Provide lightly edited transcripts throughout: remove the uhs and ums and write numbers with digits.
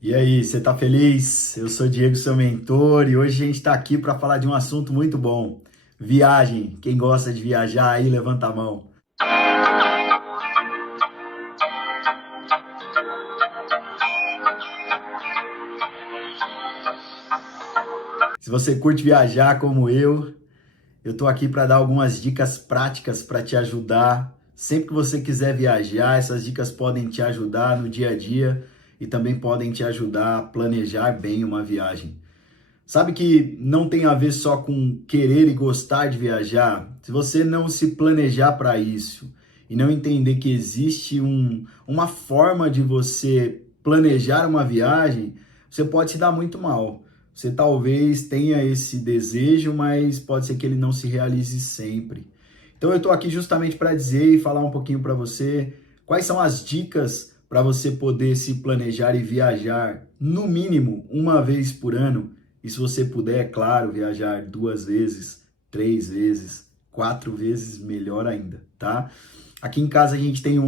E aí, você tá feliz? Eu sou Diego, seu mentor, e hoje a gente está aqui para falar de um assunto muito bom: viagem. Quem gosta de viajar aí, levanta a mão. Se você curte viajar como eu tô aqui para dar algumas dicas práticas para te ajudar. Sempre que você quiser viajar, essas dicas podem te ajudar no dia a dia e também podem te ajudar a planejar bem uma viagem. Sabe que não tem a ver só com querer e gostar de viajar? Se você não se planejar para isso e não entender que existe uma forma de você planejar uma viagem, você pode se dar muito mal. Você talvez tenha esse desejo, mas pode ser que ele não se realize sempre. Então eu estou aqui justamente para dizer e falar um pouquinho para você quais são as dicas para você poder se planejar e viajar no mínimo uma vez por ano. E se você puder, é claro, viajar 2 vezes, 3 vezes, 4 vezes, melhor ainda, tá? Aqui em casa a gente tem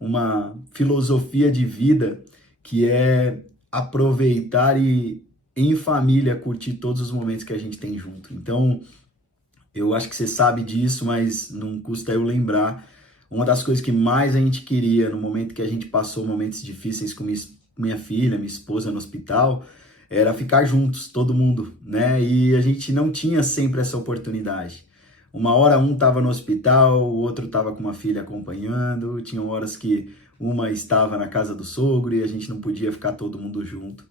uma filosofia de vida que é aproveitar e em família curtir todos os momentos que a gente tem junto. Então, eu acho que você sabe disso, mas não custa eu lembrar. Uma das coisas que mais a gente queria no momento que a gente passou momentos difíceis com minha filha, minha esposa no hospital, era ficar juntos, todo mundo, né? E a gente não tinha sempre essa oportunidade. Uma hora um estava no hospital, o outro estava com uma filha acompanhando, tinha horas que uma estava na casa do sogro e a gente não podia ficar todo mundo junto.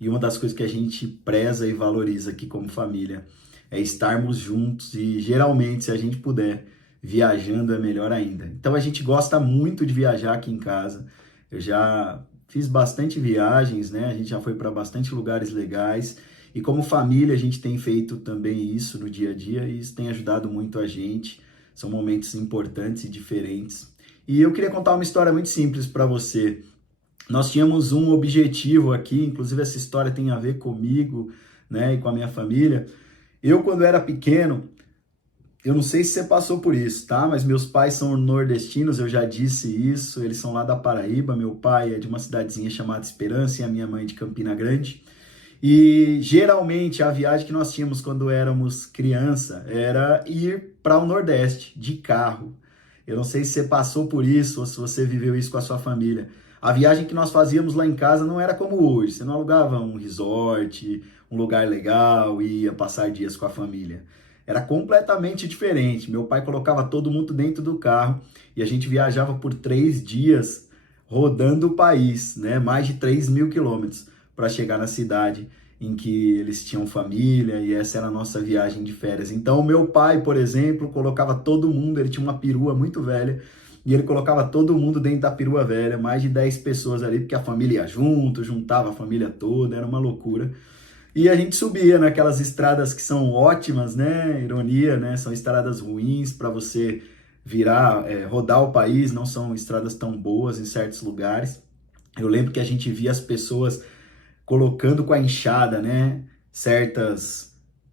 E uma das coisas que a gente preza e valoriza aqui como família é estarmos juntos e geralmente, se a gente puder, viajando é melhor ainda. Então a gente gosta muito de viajar aqui em casa. Eu já fiz bastante viagens, né? A gente já foi para bastante lugares legais. E como família, a gente tem feito também isso no dia a dia e isso tem ajudado muito a gente. São momentos importantes e diferentes. E eu queria contar uma história muito simples para você. Nós tínhamos um objetivo aqui, inclusive essa história tem a ver comigo, né, e com a minha família. Eu, quando era pequeno, eu não sei se você passou por isso, tá? Mas meus pais são nordestinos, eu já disse isso. Eles são lá da Paraíba. Meu pai é de uma cidadezinha chamada Esperança e a minha mãe de Campina Grande. E geralmente a viagem que nós tínhamos quando éramos criança era ir para o Nordeste de carro. Eu não sei se você passou por isso ou se você viveu isso com a sua família. A viagem que nós fazíamos lá em casa não era como hoje. Você não alugava um resort, um lugar legal e ia passar dias com a família. Era completamente diferente. Meu pai colocava todo mundo dentro do carro e a gente viajava por 3 dias rodando o país, né? Mais de 3.000 quilômetros para chegar na cidade em que eles tinham família e essa era a nossa viagem de férias. Então, o meu pai, por exemplo, colocava todo mundo, ele tinha uma perua muito velha, e ele colocava todo mundo dentro da perua velha, mais de 10 pessoas ali, porque a família ia junto, juntava a família toda, era uma loucura. E a gente subia naquelas estradas que são ótimas, né? Ironia, né? São estradas ruins para você virar, rodar o país, não são estradas tão boas em certos lugares. Eu lembro que a gente via as pessoas colocando com a enxada, né, certas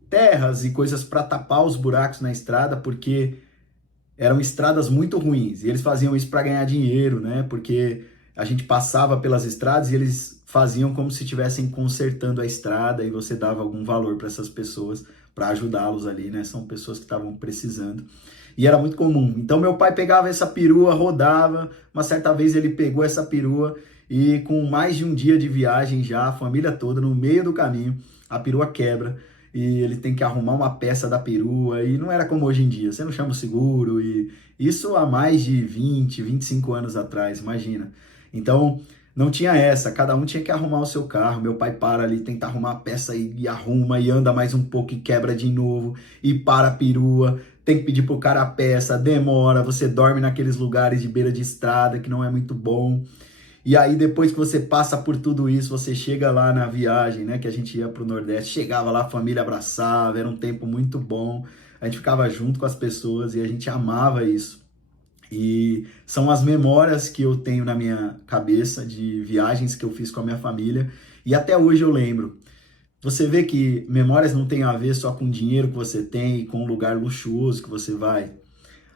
terras e coisas para tapar os buracos na estrada, porque eram estradas muito ruins. E eles faziam isso para ganhar dinheiro, né? Porque a gente passava pelas estradas e eles faziam como se estivessem consertando a estrada e você dava algum valor para essas pessoas para ajudá-los ali, né? São pessoas que estavam precisando. E era muito comum. Então meu pai pegava essa perua, rodava. Uma certa vez ele pegou essa perua e com mais de um dia de viagem já, a família toda, no meio do caminho, a perua quebra e ele tem que arrumar uma peça da perua, e não era como hoje em dia, você não chama o seguro, e isso há mais de 25 anos atrás, imagina. Então, não tinha essa, cada um tinha que arrumar o seu carro, meu pai para ali, tenta arrumar a peça e arruma, e anda mais um pouco e quebra de novo, e para a perua, tem que pedir pro cara a peça, demora, você dorme naqueles lugares de beira de estrada que não é muito bom. E aí, depois que você passa por tudo isso, você chega lá na viagem, né? Que a gente ia para o Nordeste, chegava lá, a família abraçava, era um tempo muito bom. A gente ficava junto com as pessoas e a gente amava isso. E são as memórias que eu tenho na minha cabeça de viagens que eu fiz com a minha família. E até hoje eu lembro. Você vê que memórias não tem a ver só com o dinheiro que você tem e com o lugar luxuoso que você vai.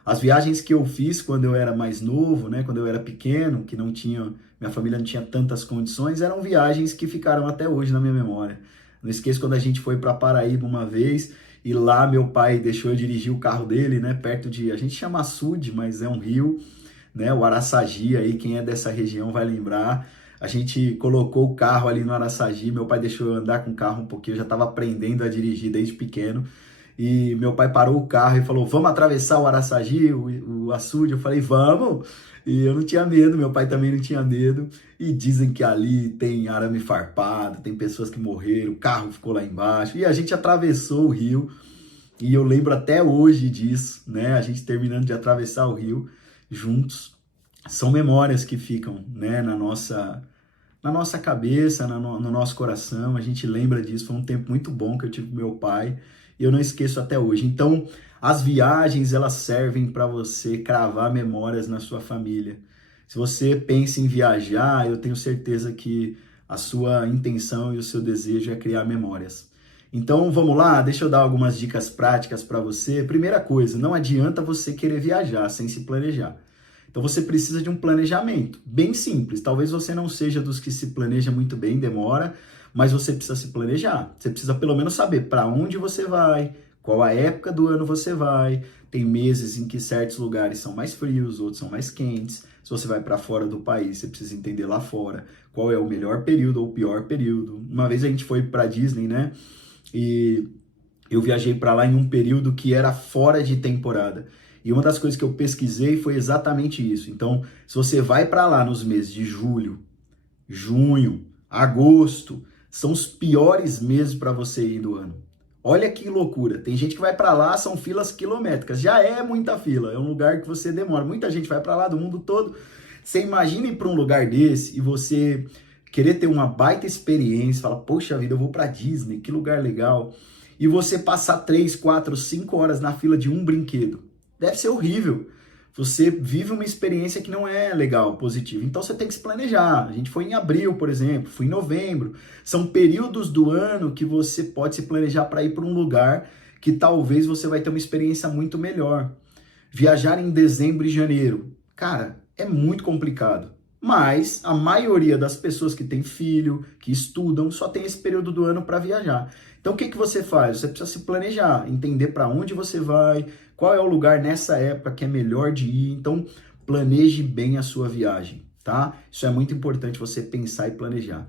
As viagens que eu fiz quando eu era mais novo, né, quando eu era pequeno, que não tinha, minha família não tinha tantas condições, eram viagens que ficaram até hoje na minha memória. Não esqueço quando a gente foi para Paraíba uma vez e lá meu pai deixou eu dirigir o carro dele, né, perto de, a gente chama Açude, mas é um rio, né, o Araçagi aí, quem é dessa região vai lembrar. A gente colocou o carro ali no Araçagi, meu pai deixou eu andar com o carro um pouquinho, eu já estava aprendendo a dirigir desde pequeno. E meu pai parou o carro e falou, vamos atravessar o Araçagi, o açude? Eu falei, vamos! E eu não tinha medo, meu pai também não tinha medo. E dizem que ali tem arame farpado, tem pessoas que morreram, o carro ficou lá embaixo. E a gente atravessou o rio, e eu lembro até hoje disso, né? A gente terminando de atravessar o rio juntos. São memórias que ficam, né, na nossa cabeça, no nosso coração. A gente lembra disso. Foi um tempo muito bom que eu tive com meu pai e eu não esqueço até hoje. Então, as viagens, elas servem para você cravar memórias na sua família. Se você pensa em viajar, eu tenho certeza que a sua intenção e o seu desejo é criar memórias. Então, vamos lá, deixa eu dar algumas dicas práticas para você. Primeira coisa, não adianta você querer viajar sem se planejar. Então você precisa de um planejamento bem simples. Talvez você não seja dos que se planeja muito bem, demora, mas você precisa se planejar. Você precisa pelo menos saber para onde você vai, qual a época do ano você vai. Tem meses em que certos lugares são mais frios, outros são mais quentes. Se você vai para fora do país, você precisa entender lá fora qual é o melhor período ou o pior período. Uma vez a gente foi para Disney, né? E eu viajei para lá em um período que era fora de temporada. E uma das coisas que eu pesquisei foi exatamente isso. Então, se você vai para lá nos meses de julho, junho, agosto, são os piores meses para você ir do ano. Olha que loucura. Tem gente que vai para lá, são filas quilométricas. Já é muita fila, é um lugar que você demora. Muita gente vai para lá do mundo todo. Você imagina ir para um lugar desse e você querer ter uma baita experiência, fala, poxa vida, eu vou para Disney, que lugar legal. E você passar 3, 4, 5 horas na fila de um brinquedo. Deve ser horrível. Você vive uma experiência que não é legal, positiva. Então você tem que se planejar. A gente foi em abril, por exemplo, foi em novembro. São períodos do ano que você pode se planejar para ir para um lugar que talvez você vai ter uma experiência muito melhor. Viajar em dezembro e janeiro, cara, é muito complicado. Mas a maioria das pessoas que tem filho, que estudam, só tem esse período do ano para viajar. Então o que que você faz? Você precisa se planejar, entender para onde você vai, qual é o lugar nessa época que é melhor de ir. Então planeje bem a sua viagem, tá? Isso é muito importante você pensar e planejar.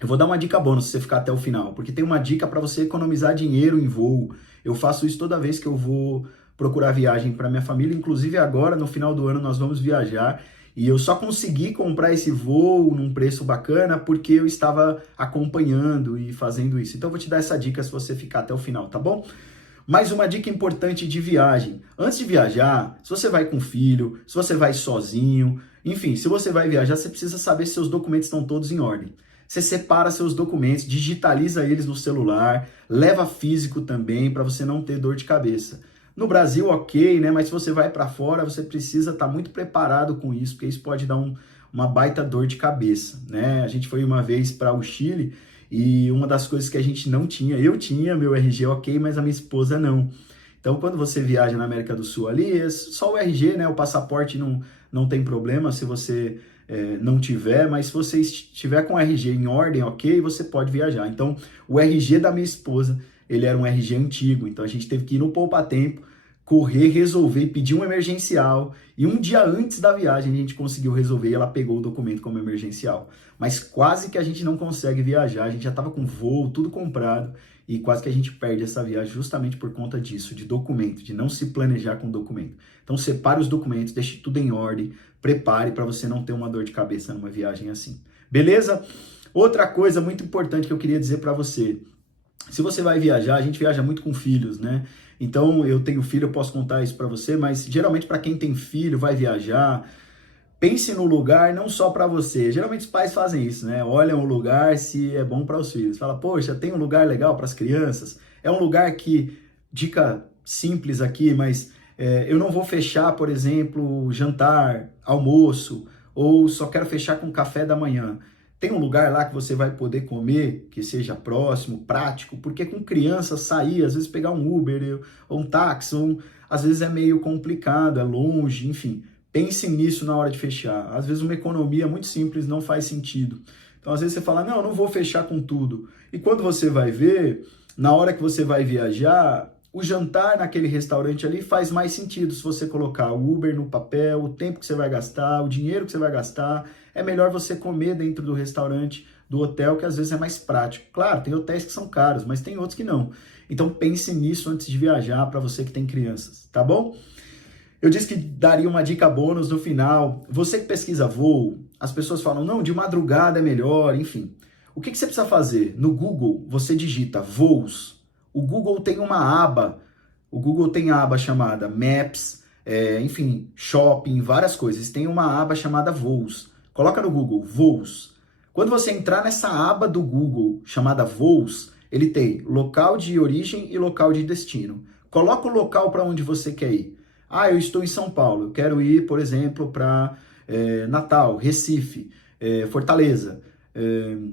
Eu vou dar uma dica bônus se você ficar até o final, porque tem uma dica para você economizar dinheiro em voo. Eu faço isso toda vez que eu vou procurar viagem para minha família, inclusive agora no final do ano nós vamos viajar. E eu só consegui comprar esse voo num preço bacana porque eu estava acompanhando e fazendo isso. Então eu vou te dar essa dica se você ficar até o final, tá bom? Mais uma dica importante de viagem. Antes de viajar, se você vai com filho, se você vai sozinho, enfim, se você vai viajar, você precisa saber se seus documentos estão todos em ordem. Você separa seus documentos, digitaliza eles no celular, leva físico também para você não ter dor de cabeça. No Brasil, ok, né? Mas se você vai para fora, você precisa estar muito preparado com isso, porque isso pode dar uma baita dor de cabeça, né? A gente foi uma vez para o Chile e uma das coisas que a gente não tinha, eu tinha meu RG ok, mas a minha esposa não. Então, quando você viaja na América do Sul ali, é só o RG, né? O passaporte não tem problema se você não tiver, mas se você estiver com o RG em ordem, ok, você pode viajar. Então, o RG da minha esposa, ele era um RG antigo, então a gente teve que ir no poupa-tempo, correr, resolver, pedir um emergencial, e um dia antes da viagem a gente conseguiu resolver e ela pegou o documento como emergencial. Mas quase que a gente não consegue viajar, a gente já estava com voo, tudo comprado, e quase que a gente perde essa viagem justamente por conta disso, de documento, de não se planejar com documento. Então separe os documentos, deixe tudo em ordem, prepare para você não ter uma dor de cabeça numa viagem assim. Beleza? Outra coisa muito importante que eu queria dizer para você, se você vai viajar, a gente viaja muito com filhos, né? Então, eu tenho filho, eu posso contar isso para você, mas geralmente para quem tem filho, vai viajar, pense no lugar não só para você. Geralmente os pais fazem isso, né? Olham o lugar se é bom para os filhos. Fala, poxa, tem um lugar legal para as crianças. É um lugar que, dica simples aqui, mas eu não vou fechar, por exemplo, jantar, almoço, ou só quero fechar com café da manhã. Tem um lugar lá que você vai poder comer, que seja próximo, prático, porque com criança sair, às vezes pegar um Uber ou um táxi, às vezes é meio complicado, é longe, enfim. Pense nisso na hora de fechar. Às vezes uma economia muito simples não faz sentido. Então, às vezes você fala, não, eu não vou fechar com tudo. E quando você vai ver, na hora que você vai viajar, o jantar naquele restaurante ali faz mais sentido se você colocar o Uber no papel, o tempo que você vai gastar, o dinheiro que você vai gastar. É melhor você comer dentro do restaurante, do hotel, que às vezes é mais prático. Claro, tem hotéis que são caros, mas tem outros que não. Então pense nisso antes de viajar para você que tem crianças, tá bom? Eu disse que daria uma dica bônus no final. Você que pesquisa voo, as pessoas falam, não, de madrugada é melhor, enfim. O que você precisa fazer? No Google, você digita voos. O Google tem uma aba, chamada Maps, enfim, Shopping, várias coisas. Tem uma aba chamada voos. Coloca no Google, voos. Quando você entrar nessa aba do Google, chamada voos, ele tem local de origem e local de destino. Coloca o local para onde você quer ir. Ah, eu estou em São Paulo, eu quero ir, por exemplo, para Natal, Recife, Fortaleza,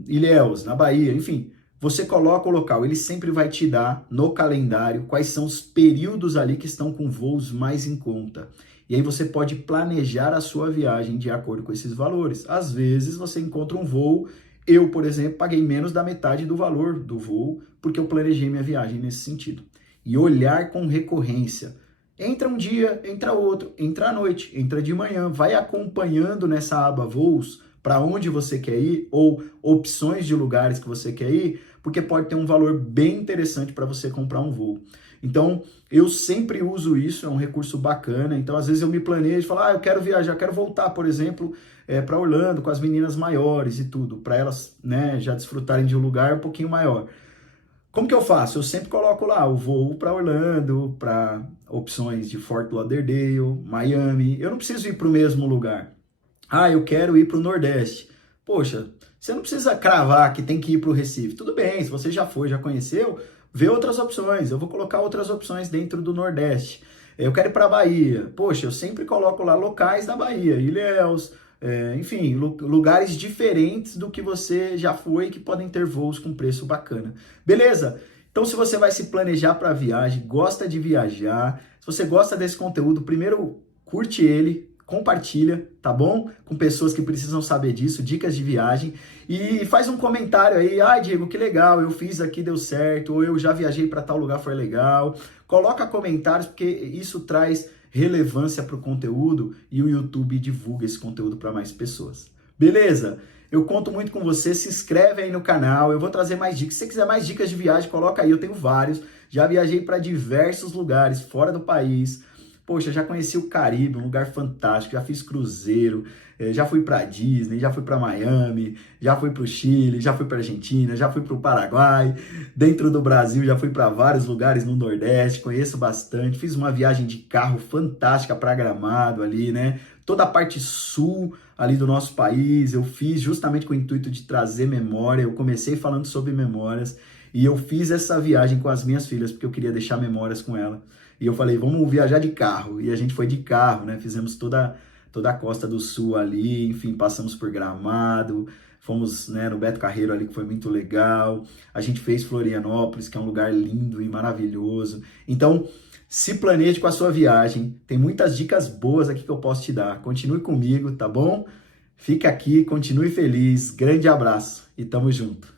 Ilhéus, na Bahia, enfim. Você coloca o local, ele sempre vai te dar no calendário quais são os períodos ali que estão com voos mais em conta. E aí você pode planejar a sua viagem de acordo com esses valores. Às vezes você encontra um voo, eu, por exemplo, paguei menos da metade do valor do voo, porque eu planejei minha viagem nesse sentido. E olhar com recorrência. Entra um dia, entra outro, entra à noite, entra de manhã, vai acompanhando nessa aba voos para onde você quer ir ou opções de lugares que você quer ir, porque pode ter um valor bem interessante para você comprar um voo. Então, eu sempre uso isso, é um recurso bacana. Então, às vezes eu me planejo e falo, eu quero viajar, quero voltar, por exemplo, para Orlando com as meninas maiores e tudo, para elas, né, já desfrutarem de um lugar um pouquinho maior. Como que eu faço? Eu sempre coloco lá o voo para Orlando, para opções de Fort Lauderdale, Miami. Eu não preciso ir para o mesmo lugar. Eu quero ir para o Nordeste. Poxa, você não precisa cravar que tem que ir para o Recife. Tudo bem, se você já foi, já conheceu, vê outras opções. Eu vou colocar outras opções dentro do Nordeste. Eu quero ir para a Bahia. Poxa, eu sempre coloco lá locais da Bahia, Ilhéus, enfim, lugares diferentes do que você já foi, que podem ter voos com preço bacana. Beleza? Então, se você vai se planejar para viagem, gosta de viajar, se você gosta desse conteúdo, primeiro curte ele, compartilha, tá bom? Com pessoas que precisam saber disso, dicas de viagem, e faz um comentário aí, Diego, que legal, eu fiz aqui, deu certo, ou eu já viajei para tal lugar, foi legal. Coloca comentários, porque isso traz relevância para o conteúdo e o YouTube divulga esse conteúdo para mais pessoas. Beleza? Eu conto muito com você, se inscreve aí no canal, eu vou trazer mais dicas. Se você quiser mais dicas de viagem, coloca aí, eu tenho vários. Já viajei para diversos lugares fora do país. Poxa, já conheci o Caribe, um lugar fantástico, já fiz cruzeiro, já fui para Disney, já fui para Miami, já fui para o Chile, já fui para Argentina, já fui para o Paraguai, dentro do Brasil já fui para vários lugares no Nordeste, conheço bastante, fiz uma viagem de carro fantástica para Gramado ali, né? Toda a parte sul ali do nosso país, eu fiz justamente com o intuito de trazer memória, eu comecei falando sobre memórias, e eu fiz essa viagem com as minhas filhas, porque eu queria deixar memórias com ela. E eu falei, vamos viajar de carro. E a gente foi de carro, né? Fizemos toda a Costa do Sul ali, enfim, passamos por Gramado, fomos, né, no Beto Carreiro ali, que foi muito legal. A gente fez Florianópolis, que é um lugar lindo e maravilhoso. Então, se planeje com a sua viagem. Tem muitas dicas boas aqui que eu posso te dar. Continue comigo, tá bom? Fica aqui, continue feliz. Grande abraço e tamo junto.